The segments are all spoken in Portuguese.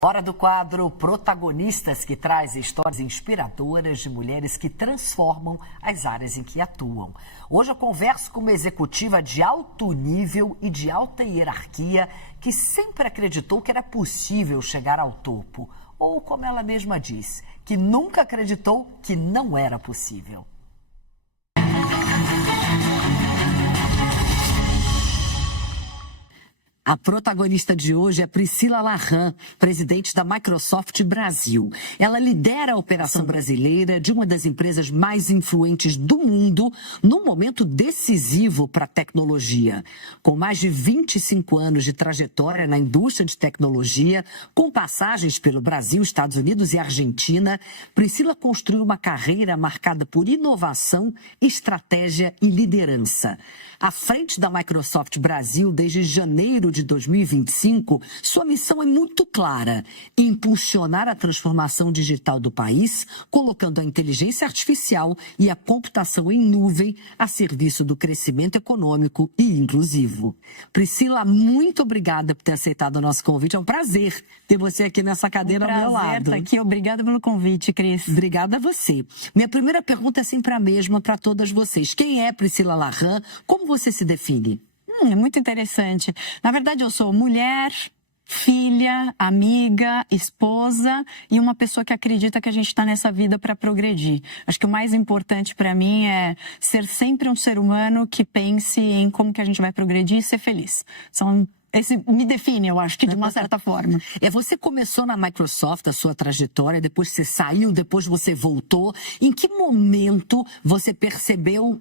Hora do quadro Protagonistas, que traz histórias inspiradoras de mulheres que transformam as áreas em que atuam. Hoje eu converso com uma executiva de alto nível e de alta hierarquia que sempre acreditou que era possível chegar ao topo. Ou, como ela mesma diz, que nunca acreditou que não era possível. A protagonista de hoje é Priscila Larran, presidente da Microsoft Brasil. Ela lidera a operação brasileira de uma das empresas mais influentes do mundo num momento decisivo para a tecnologia. Com mais de 25 anos de trajetória na indústria de tecnologia, com passagens pelo Brasil, Estados Unidos e Argentina, Priscila construiu uma carreira marcada por inovação, estratégia e liderança. À frente da Microsoft Brasil desde janeiro de 2025, sua missão é muito clara: impulsionar a transformação digital do país, colocando a inteligência artificial e a computação em nuvem a serviço do crescimento econômico e inclusivo. Priscila, muito obrigada por ter aceitado o nosso convite. É um prazer ter você aqui nessa cadeira ao meu lado. Prazer estar aqui. Obrigada pelo convite, Cris. Obrigada a você. Minha primeira pergunta é sempre a mesma para todas vocês. Quem é Priscila Larran? Como você se define? É muito interessante. Na verdade, eu sou mulher, filha, amiga, esposa e uma pessoa que acredita que a gente está nessa vida para progredir. Acho que o mais importante para mim é ser sempre um ser humano que pense em como que a gente vai progredir e ser feliz. Esse me define, eu acho que de uma certa forma. Você começou na Microsoft, a sua trajetória, depois você saiu, depois você voltou. Em que momento você percebeu: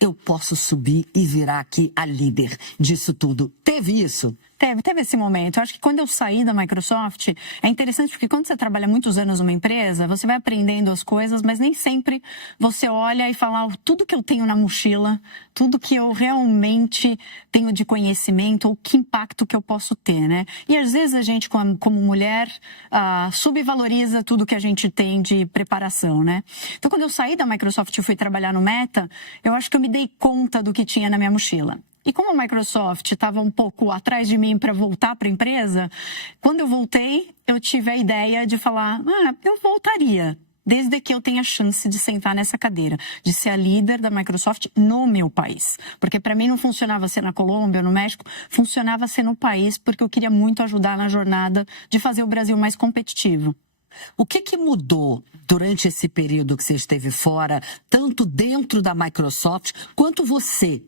eu posso subir e virar aqui a líder disso tudo? Teve isso? Teve esse momento. Eu acho que quando eu saí da Microsoft, é interessante porque quando você trabalha muitos anos numa empresa, você vai aprendendo as coisas, mas nem sempre você olha e fala: tudo que eu tenho na mochila, tudo que eu realmente tenho de conhecimento, ou que impacto que eu posso ter, né? E às vezes a gente, como mulher, subvaloriza tudo que a gente tem de preparação, né? Então, quando eu saí da Microsoft e fui trabalhar no Meta, eu acho que eu me dei conta do que tinha na minha mochila. E como a Microsoft estava um pouco atrás de mim para voltar para a empresa, quando eu voltei, eu tive a ideia de falar: eu voltaria, desde que eu tenha a chance de sentar nessa cadeira, de ser a líder da Microsoft no meu país. Porque para mim não funcionava ser na Colômbia, no México, funcionava ser no país, porque eu queria muito ajudar na jornada de fazer o Brasil mais competitivo. O que mudou durante esse período que você esteve fora, tanto dentro da Microsoft, quanto você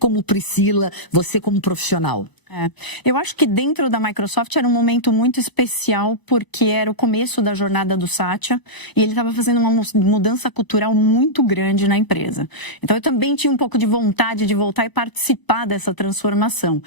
como Priscila, você como profissional? Eu acho que dentro da Microsoft era um momento muito especial porque era o começo da jornada do Satya e ele estava fazendo uma mudança cultural muito grande na empresa. Então eu também tinha um pouco de vontade de voltar e participar dessa transformação.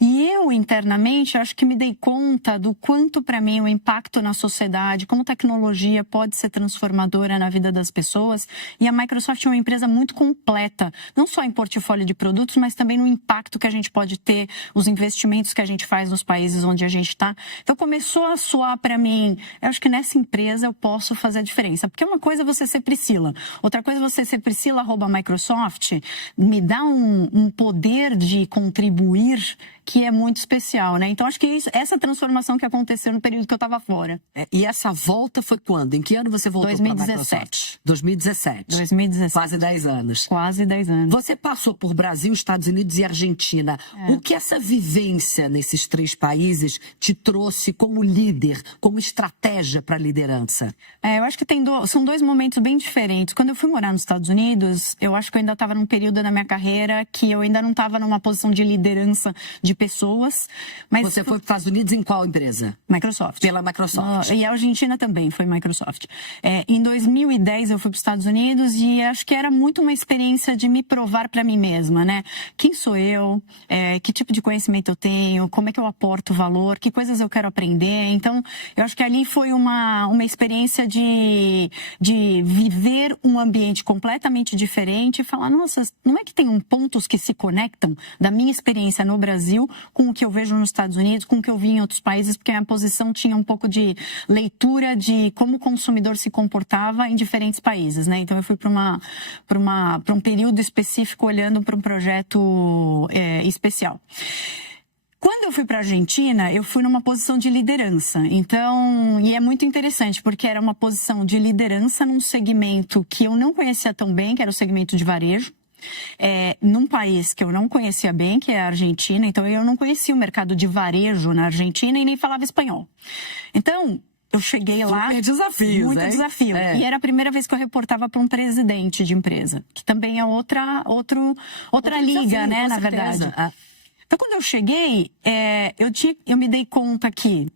E eu, internamente, acho que me dei conta do quanto, para mim, o impacto na sociedade, como tecnologia pode ser transformadora na vida das pessoas. E a Microsoft é uma empresa muito completa, não só em portfólio de produtos, mas também no impacto que a gente pode ter, os investimentos que a gente faz nos países onde a gente está. Então começou a soar para mim: eu acho que nessa empresa eu posso fazer a diferença. Porque uma coisa é você ser Priscila, outra coisa é você ser Priscila @Microsoft, me dá um poder de contribuir que é muito especial, né? Então acho que essa transformação que aconteceu no período que eu estava fora. E essa volta foi quando? Em que ano você voltou para a Microsoft? 2017. 2017. Quase 10 anos. Quase 10 anos. Você passou por Brasil, Estados Unidos e Argentina. O que essa vivência nesses 3 países te trouxe como líder, como estratégia para a liderança? Eu acho que são 2 momentos bem diferentes. Quando eu fui morar nos Estados Unidos, eu acho que eu ainda estava num período da minha carreira que eu ainda não estava numa posição de liderança de pessoas. Mas você foi para os Estados Unidos em qual empresa? Microsoft. Pela Microsoft. E a Argentina também foi Microsoft. Em 2010 eu fui para os Estados Unidos e acho que era muito uma experiência de me provar para mim mesma, né? Quem sou eu? Que tipo de conhecimento eu tenho? Como é que eu aporto valor? Que coisas eu quero aprender? Então, eu acho que ali foi uma experiência de viver um ambiente completamente diferente e falar: nossa, não é que tem pontos que se conectam da minha experiência no Brasil com o que eu vejo nos Estados Unidos, com o que eu vi em outros países, porque a minha posição tinha um pouco de leitura de como o consumidor se comportava em diferentes países, né? Então eu fui para um período específico olhando para um projeto especial. Quando eu fui para a Argentina, eu fui numa posição de liderança. Então, e é muito interessante, porque era uma posição de liderança num segmento que eu não conhecia tão bem, que era o segmento de varejo. Num país que eu não conhecia bem, que é a Argentina. Então, eu não conhecia o mercado de varejo na Argentina e nem falava espanhol. Então, eu cheguei lá... Muito desafio, Muito desafio. E era a primeira vez que eu reportava para um presidente de empresa, que também é outra liga, desafio, né, na com verdade. certeza. Então, quando eu cheguei, eu me dei conta que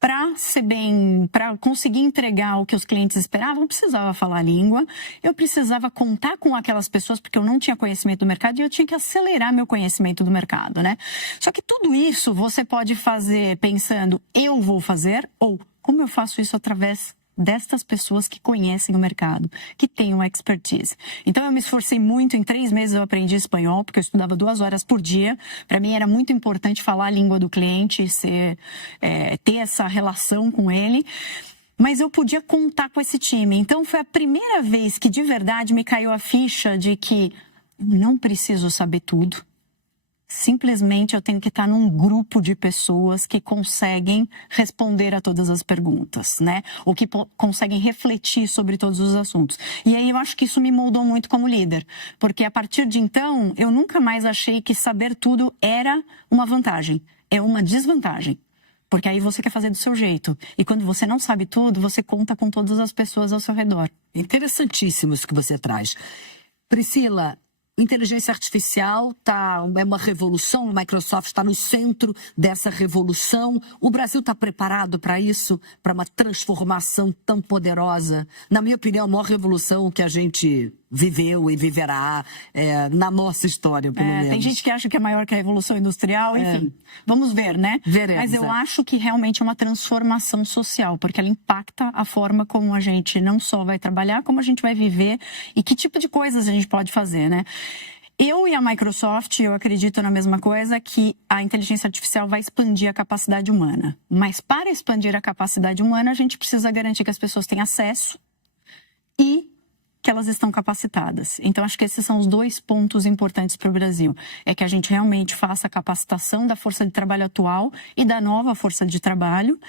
para conseguir entregar o que os clientes esperavam, eu precisava falar a língua, eu precisava contar com aquelas pessoas, porque eu não tinha conhecimento do mercado e eu tinha que acelerar meu conhecimento do mercado, né? Só que tudo isso você pode fazer pensando, eu vou fazer, ou como eu faço isso através destas pessoas que conhecem o mercado, que têm uma expertise. Então, eu me esforcei muito. Em 3 meses eu aprendi espanhol, porque eu estudava 2 horas por dia. Para mim era muito importante falar a língua do cliente, ter essa relação com ele. Mas eu podia contar com esse time. Então, foi a primeira vez que, de verdade, me caiu a ficha de que não preciso saber tudo. Simplesmente eu tenho que estar num grupo de pessoas que conseguem responder a todas as perguntas, né? Ou que conseguem refletir sobre todos os assuntos. E aí eu acho que isso me moldou muito como líder. Porque a partir de então, eu nunca mais achei que saber tudo era uma vantagem. É uma desvantagem. Porque aí você quer fazer do seu jeito. E quando você não sabe tudo, você conta com todas as pessoas ao seu redor. Interessantíssimo isso que você traz. Priscila, inteligência artificial é uma revolução, a Microsoft está no centro dessa revolução. O Brasil está preparado para isso, para uma transformação tão poderosa? Na minha opinião, a maior revolução que a gente viveu e viverá na nossa história, pelo menos. Tem gente que acha que é maior que a Revolução Industrial, enfim. Vamos ver, né? Veremos. Mas eu acho que realmente é uma transformação social, porque ela impacta a forma como a gente não só vai trabalhar, como a gente vai viver e que tipo de coisas a gente pode fazer, né? Eu e a Microsoft, eu acredito na mesma coisa, que a inteligência artificial vai expandir a capacidade humana. Mas para expandir a capacidade humana, a gente precisa garantir que as pessoas têm acesso e que elas estão capacitadas. Então, acho que esses são os 2 pontos importantes para o Brasil. É que a gente realmente faça a capacitação da força de trabalho atual e da nova força de trabalho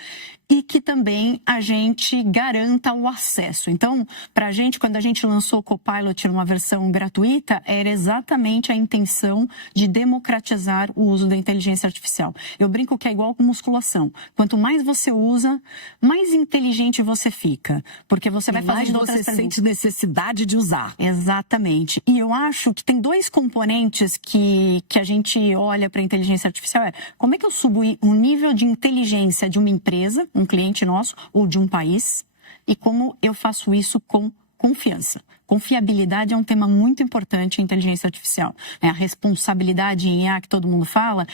e que também a gente garanta o acesso. Então, para a gente, quando a gente lançou o Copilot numa versão gratuita, era exatamente a intenção de democratizar o uso da inteligência artificial. Eu brinco que é igual com musculação. Quanto mais você usa, mais inteligente você fica. Porque você vai fazendo outras perguntas. Mais você sente necessidade de usar. Exatamente. E eu acho que tem 2 componentes que a gente olha para a inteligência artificial. Como é que eu subo o nível de inteligência de uma empresa, um cliente nosso, ou de um país, e como eu faço isso com confiança. Confiabilidade é um tema muito importante em inteligência artificial. A responsabilidade em IA que todo mundo fala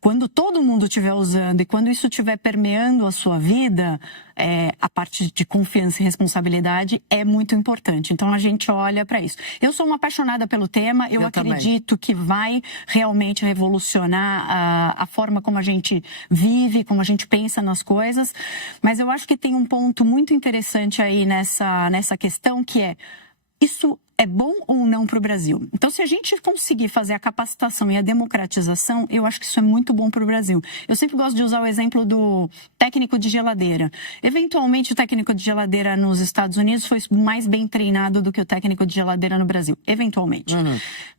quando todo mundo estiver usando e quando isso estiver permeando a sua vida, a parte de confiança e responsabilidade é muito importante. Então, a gente olha para isso. Eu sou uma apaixonada pelo tema. Eu acredito que vai realmente revolucionar a forma como a gente vive, como a gente pensa nas coisas. Mas eu acho que tem um ponto muito interessante aí nessa questão, que isso é bom ou não para o Brasil? Então, se a gente conseguir fazer a capacitação e a democratização, eu acho que isso é muito bom para o Brasil. Eu sempre gosto de usar o exemplo do técnico de geladeira. Eventualmente, o técnico de geladeira nos Estados Unidos foi mais bem treinado do que o técnico de geladeira no Brasil. Eventualmente.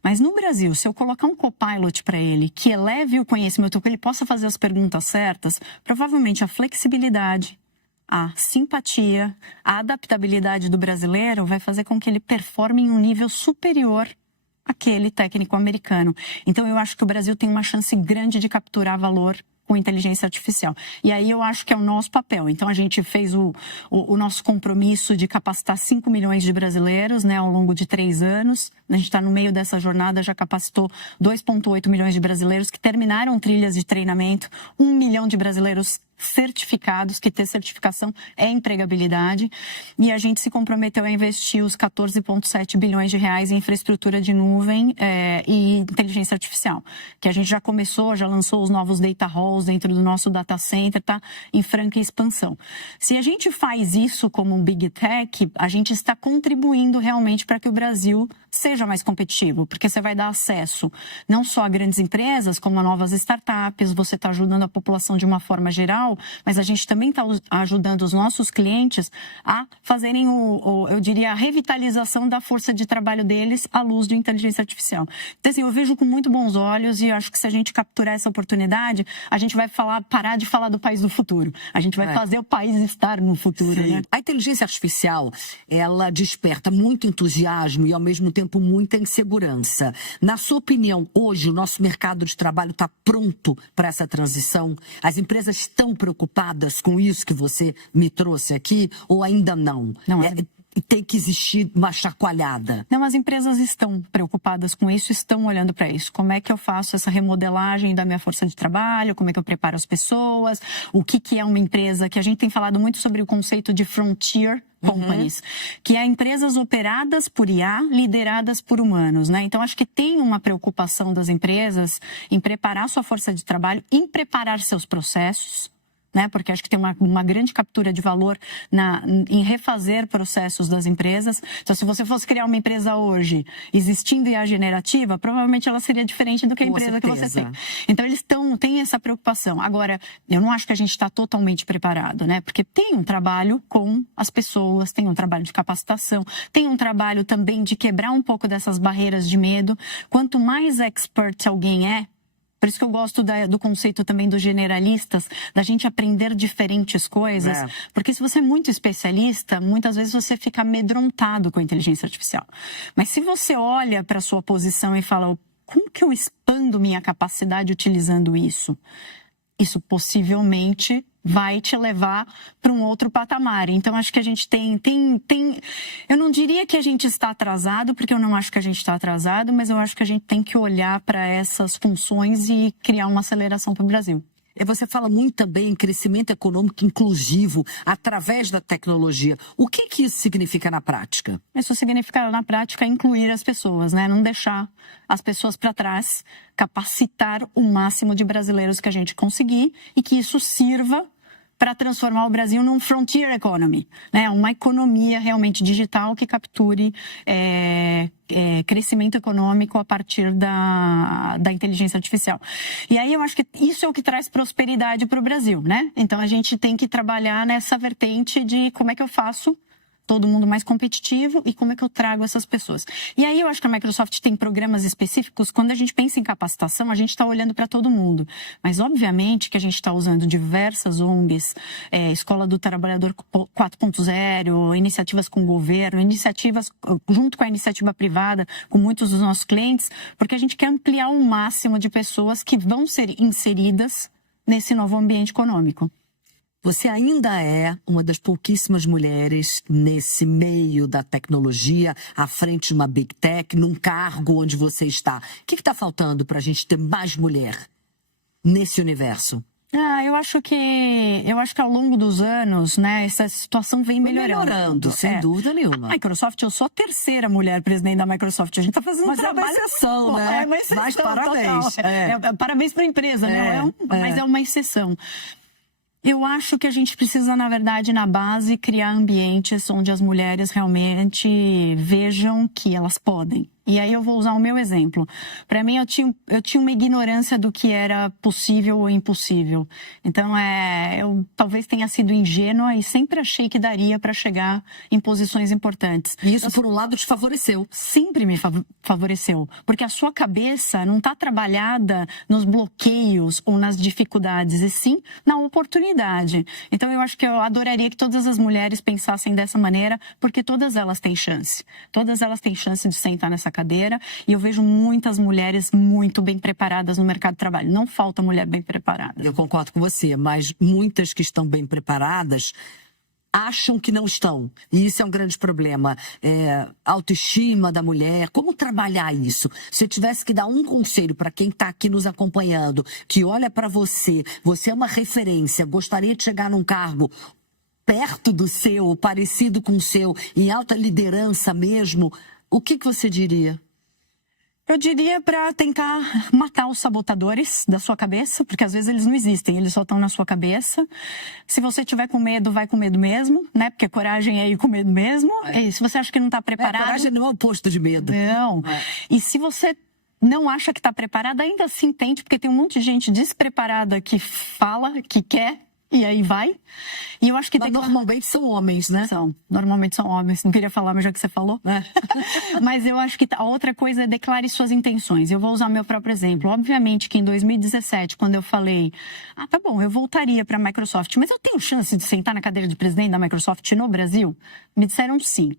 Mas no Brasil, se eu colocar um copilot para ele, que eleve o conhecimento, que ele possa fazer as perguntas certas, provavelmente a flexibilidade, a simpatia, a adaptabilidade do brasileiro vai fazer com que ele performe em um nível superior àquele técnico americano. Então, eu acho que o Brasil tem uma chance grande de capturar valor com inteligência artificial. E aí eu acho que é o nosso papel. Então, a gente fez o nosso compromisso de capacitar 5 milhões de brasileiros, né, ao longo de 3 anos. A gente está no meio dessa jornada, já capacitou 2,8 milhões de brasileiros que terminaram trilhas de treinamento. 1 milhão de brasileiros certificados, que ter certificação é empregabilidade, e a gente se comprometeu a investir os 14,7 bilhões de reais em infraestrutura de nuvem e inteligência artificial, que a gente já começou, já lançou os novos data halls dentro do nosso data center, está em franca expansão. Se a gente faz isso como um Big Tech, a gente está contribuindo realmente para que o Brasil seja mais competitivo, porque você vai dar acesso não só a grandes empresas, como a novas startups, você está ajudando a população de uma forma geral, mas a gente também está ajudando os nossos clientes a fazerem, eu diria, a revitalização da força de trabalho deles à luz de inteligência artificial. Então, assim, eu vejo com muito bons olhos e acho que se a gente capturar essa oportunidade, a gente vai parar de falar do país do futuro. A gente vai fazer o país estar no futuro, né? A inteligência artificial, ela desperta muito entusiasmo e, ao mesmo tempo, muita insegurança. Na sua opinião, hoje o nosso mercado de trabalho está pronto para essa transição? As empresas estão preocupadas com isso que você me trouxe aqui ou ainda não? Não, tem que existir uma chacoalhada. Não, as empresas estão preocupadas com isso, estão olhando para isso. Como é que eu faço essa remodelagem da minha força de trabalho? Como é que eu preparo as pessoas? O que é uma empresa? Que a gente tem falado muito sobre o conceito de frontier companies, que é empresas operadas por IA, lideradas por humanos, né? Então, acho que tem uma preocupação das empresas em preparar sua força de trabalho, em preparar seus processos, né? Porque acho que tem uma grande captura de valor em refazer processos das empresas. Então, se você fosse criar uma empresa hoje, existindo IA generativa, provavelmente ela seria diferente do que a empresa que você tem. Então, eles têm essa preocupação. Agora, eu não acho que a gente está totalmente preparado, né? Porque tem um trabalho com as pessoas, tem um trabalho de capacitação, tem um trabalho também de quebrar um pouco dessas barreiras de medo. Quanto mais expert alguém é, por isso que eu gosto do conceito também dos generalistas, da gente aprender diferentes coisas. Porque se você é muito especialista, muitas vezes você fica amedrontado com a inteligência artificial. Mas se você olha para a sua posição e fala, como que eu expando minha capacidade utilizando isso? Isso possivelmente vai te levar para um outro patamar. Então, acho que a gente tem... Eu não diria que a gente está atrasado, porque eu não acho que a gente está atrasado, mas eu acho que a gente tem que olhar para essas funções e criar uma aceleração para o Brasil. Você fala muito também em crescimento econômico inclusivo através da tecnologia. O que isso significa na prática? Isso significa, na prática, incluir as pessoas, né? Não deixar as pessoas para trás, capacitar o máximo de brasileiros que a gente conseguir e que isso sirva para transformar o Brasil num frontier economy, né? Uma economia realmente digital que capture crescimento econômico a partir da inteligência artificial. E aí eu acho que isso é o que traz prosperidade para o Brasil, né? Então a gente tem que trabalhar nessa vertente de como é que eu faço todo mundo mais competitivo e como é que eu trago essas pessoas. E aí eu acho que a Microsoft tem programas específicos. Quando a gente pensa em capacitação, a gente está olhando para todo mundo. Mas, obviamente, que a gente está usando diversas ONGs, Escola do Trabalhador 4.0, iniciativas com o governo, iniciativas junto com a iniciativa privada, com muitos dos nossos clientes, porque a gente quer ampliar o máximo de pessoas que vão ser inseridas nesse novo ambiente econômico. Você ainda é uma das pouquíssimas mulheres nesse meio da tecnologia, à frente de uma Big Tech, num cargo onde você está. O que está faltando para a gente ter mais mulher nesse universo? Eu acho que ao longo dos anos, né, essa situação vem melhorando. Sem dúvida nenhuma. A Microsoft, eu sou a terceira mulher presidente da Microsoft. A gente está fazendo um trabalho. Mas é uma exceção, né? É uma exceção. Mas parabéns. Parabéns para a empresa, né? Mas é uma exceção. Eu acho que a gente precisa, na verdade, na base, criar ambientes onde as mulheres realmente vejam que elas podem. E aí eu vou usar o meu exemplo. Para mim, eu tinha uma ignorância do que era possível ou impossível. Então, eu talvez tenha sido ingênua e sempre achei que daria para chegar em posições importantes. E isso, por um lado, te favoreceu. Sempre me favoreceu. Porque a sua cabeça não está trabalhada nos bloqueios ou nas dificuldades, e sim na oportunidade. Então, eu acho que eu adoraria que todas as mulheres pensassem dessa maneira, porque todas elas têm chance. Todas elas têm chance de sentar nessa cadeira, e eu vejo muitas mulheres muito bem preparadas no mercado de trabalho. Não falta mulher bem preparada. Eu concordo com você, mas muitas que estão bem preparadas acham que não estão. E isso é um grande problema. Autoestima da mulher, como trabalhar isso? Se eu tivesse que dar um conselho para quem está aqui nos acompanhando, que olha para você, você é uma referência, gostaria de chegar num cargo perto do seu, parecido com o seu, em alta liderança mesmo, o que você diria? Eu diria para tentar matar os sabotadores da sua cabeça, porque às vezes eles não existem, eles só estão na sua cabeça. Se você tiver com medo, vai com medo mesmo, né? Porque coragem é ir com medo mesmo. E se você acha que não está preparado... coragem não é o oposto de medo. Não. E se você não acha que está preparado, ainda assim tente, porque tem um monte de gente despreparada que fala, que quer, e aí vai. E eu acho que normalmente são homens, né? Normalmente são homens. Não queria falar, mas já que você falou. Mas eu acho que a outra coisa é declare suas intenções. Eu vou usar meu próprio exemplo. Obviamente que em 2017, quando eu falei, tá bom, eu voltaria para a Microsoft, mas eu tenho chance de sentar na cadeira de presidente da Microsoft no Brasil? Me disseram sim.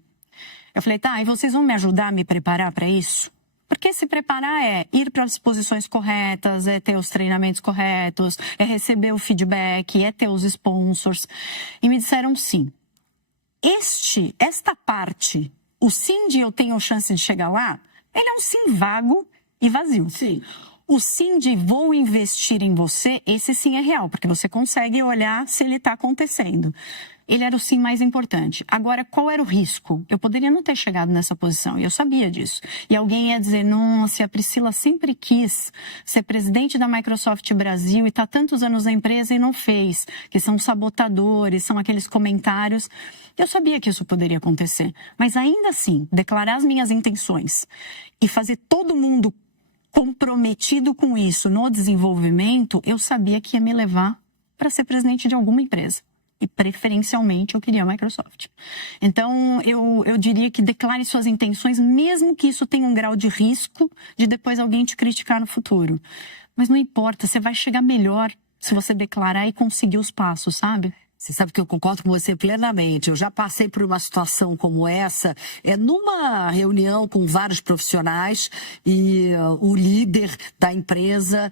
Eu falei, e vocês vão me ajudar a me preparar para isso? Porque se preparar é ir para as posições corretas, é ter os treinamentos corretos, é receber o feedback, é ter os sponsors. E me disseram sim. Esta parte, o sim de eu tenho chance de chegar lá, ele é um sim vago e vazio. Sim. O sim de vou investir em você, esse sim é real, porque você consegue olhar se ele está acontecendo. Ele era o sim mais importante. Agora, qual era o risco? Eu poderia não ter chegado nessa posição, e eu sabia disso. E alguém ia dizer, nossa, a Priscila sempre quis ser presidente da Microsoft Brasil e está tantos anos na empresa e não fez, que são sabotadores, são aqueles comentários. Eu sabia que isso poderia acontecer. Mas ainda assim, declarar as minhas intenções e fazer todo mundo comprometido com isso no desenvolvimento, eu sabia que ia me levar para ser presidente de alguma empresa. E, preferencialmente, eu queria a Microsoft. Então, eu diria que declare suas intenções, mesmo que isso tenha um grau de risco de depois alguém te criticar no futuro. Mas não importa, você vai chegar melhor se você declarar e conseguir os passos, sabe? Você sabe que eu concordo com você plenamente. Eu já passei por uma situação como essa, numa reunião com vários profissionais e o líder da empresa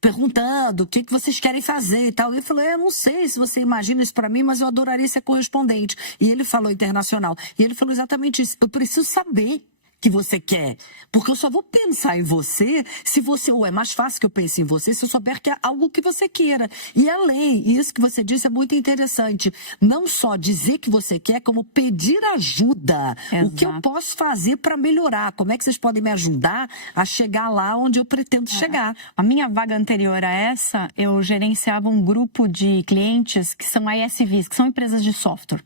perguntando o que vocês querem fazer e tal. E eu falei, eu não sei se você imagina isso para mim, mas eu adoraria ser correspondente. E ele falou internacional. E ele falou exatamente isso. Eu preciso saber que você quer, porque eu só vou pensar em você se você, ou é mais fácil que eu pense em você se eu souber que é algo que você queira. E além, isso que você disse é muito interessante, não só dizer que você quer, como pedir ajuda. Exato. O que eu posso fazer para melhorar? Como é que vocês podem me ajudar a chegar lá onde eu pretendo chegar? A minha vaga anterior a essa, eu gerenciava um grupo de clientes que são ISVs, que são empresas de software.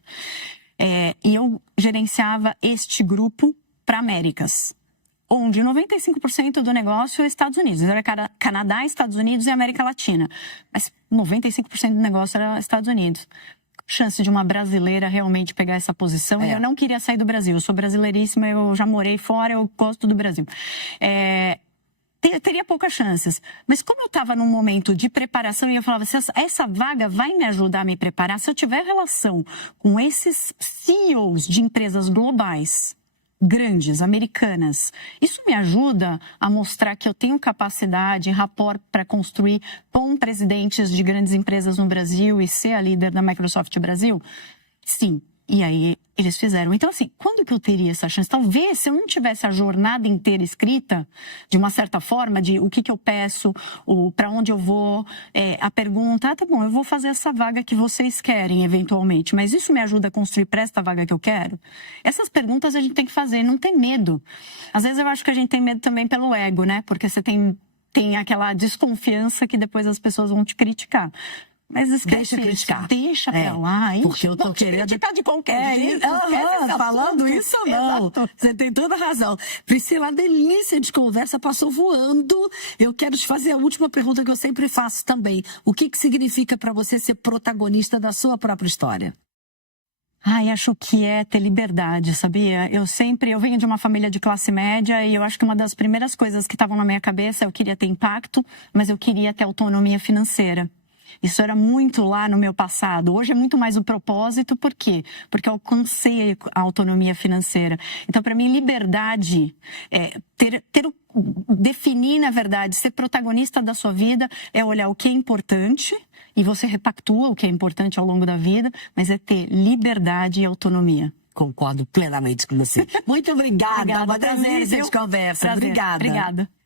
E eu gerenciava este grupo para Américas, onde 95% do negócio é Estados Unidos. Era Canadá, Estados Unidos e América Latina. Mas 95% do negócio era Estados Unidos. Chance de uma brasileira realmente pegar essa posição. E eu não queria sair do Brasil. Eu sou brasileiríssima, eu já morei fora, eu gosto do Brasil. Teria poucas chances. Mas como eu estava num momento de preparação e eu falava, essa vaga vai me ajudar a me preparar, se eu tiver relação com esses CEOs de empresas globais, grandes, americanas. Isso me ajuda a mostrar que eu tenho capacidade, rapport para construir com presidentes de grandes empresas no Brasil e ser a líder da Microsoft Brasil? Sim. E aí eles fizeram. Então, assim, quando que eu teria essa chance? Talvez, se eu não tivesse a jornada inteira escrita, de uma certa forma, de o que eu peço, para onde eu vou, a pergunta, tá bom, eu vou fazer essa vaga que vocês querem, eventualmente, mas isso me ajuda a construir para esta vaga que eu quero? Essas perguntas a gente tem que fazer, não tem medo. Às vezes eu acho que a gente tem medo também pelo ego, né? Porque você tem aquela desconfiança que depois as pessoas vão te criticar. Mas esquece, deixa criticar. Deixa pra lá. Porque eu tô querendo criticar de qualquer jeito. Falando isso ou não. Exato. Você tem toda a razão. Priscila, a delícia de conversa passou voando. Eu quero te fazer a última pergunta que eu sempre faço também. O que significa para você ser protagonista da sua própria história? Acho que é ter liberdade, sabia? Eu venho de uma família de classe média e eu acho que uma das primeiras coisas que estavam na minha cabeça, eu queria ter impacto, mas eu queria ter autonomia financeira. Isso era muito lá no meu passado. Hoje é muito mais o propósito. Por quê? Porque eu alcancei a autonomia financeira. Então, para mim, liberdade, definir, na verdade, ser protagonista da sua vida é olhar o que é importante e você repactua o que é importante ao longo da vida, mas é ter liberdade e autonomia. Concordo plenamente com você. Muito obrigada. Obrigada, Uma delícia de conversa. Prazer. Obrigada. Obrigada.